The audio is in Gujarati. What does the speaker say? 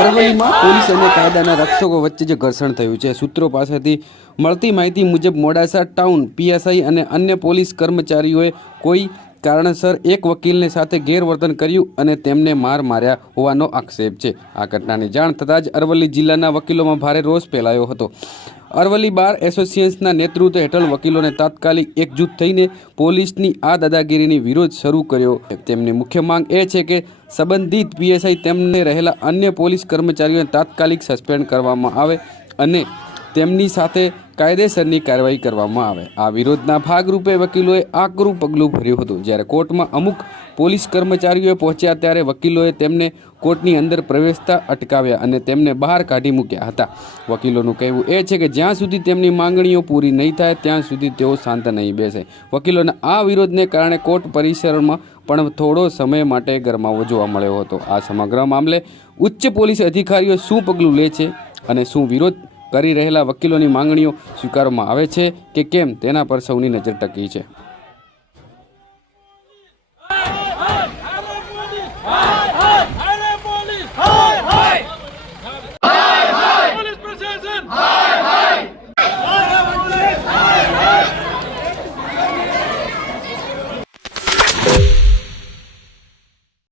અરવલ્લીમાં પોલીસ અને કાયદાના રક્ષકો વચ્ચે જે ઘર્ષણ થયું છે સૂત્રો પાસેથી મળતી માહિતી મુજબ મોડાસા ટાઉન પીએસઆઈ અને અન્ય પોલીસ કર્મચારીઓએ કોઈ કારણસર એક વકીલને સાથે ગેરવર્તન કર્યું અને તેમને માર માર્યા હોવાનો આક્ષેપ છે. આ ઘટનાની જાણ થતાં જ અરવલ્લી જિલ્લાના વકીલોમાં ભારે રોષ ફેલાયો હતો. અરવલ્લી બાર એસોસિએશનના નેતૃત્વ હેઠળ વકીલોને તાત્કાલિક એકજૂથ થઈને પોલીસની આ દાદાગીરીની વિરોધ શરૂ કર્યો. તેમની મુખ્ય માંગ એ છે કે સંબંધિત પીએસઆઈ તેમને રહેલા અન્ય પોલીસ કર્મચારીઓને તાત્કાલિક સસ્પેન્ડ કરવામાં આવે અને તેમની સાથે કાયદેસરની કાર્યવાહી કરવામાં આવે. આ વિરોધના ભાગરૂપે વકીલોએ આકરું પગલું ભર્યું હતું. જ્યારે કોર્ટમાં અમુક પોલીસ કર્મચારીઓએ પહોંચ્યા ત્યારે વકીલોએ તેમને કોર્ટની અંદર પ્રવેશતા અટકાવ્યા અને તેમને બહાર કાઢી મૂક્યા હતા. વકીલોનું કહેવું એ છે કે જ્યાં સુધી તેમની માંગણીઓ પૂરી નહીં થાય, ત્યાં સુધી તેઓ શાંત નહીં બેસે. વકીલોના આ વિરોધને કારણે કોર્ટ પરિસરમાં પણ થોડો સમય માટે ગરમાવો જોવા મળ્યો હતો. આ સમગ્ર મામલે ઉચ્ચ પોલીસ અધિકારીઓ શું પગલું લે છે અને શું વિરોધ કરી રહેલા વકીલોની માંગણીઓ સ્વીકારવામાં આવે છે કે કેમ તેના પર સૌની નજર ટકી છે.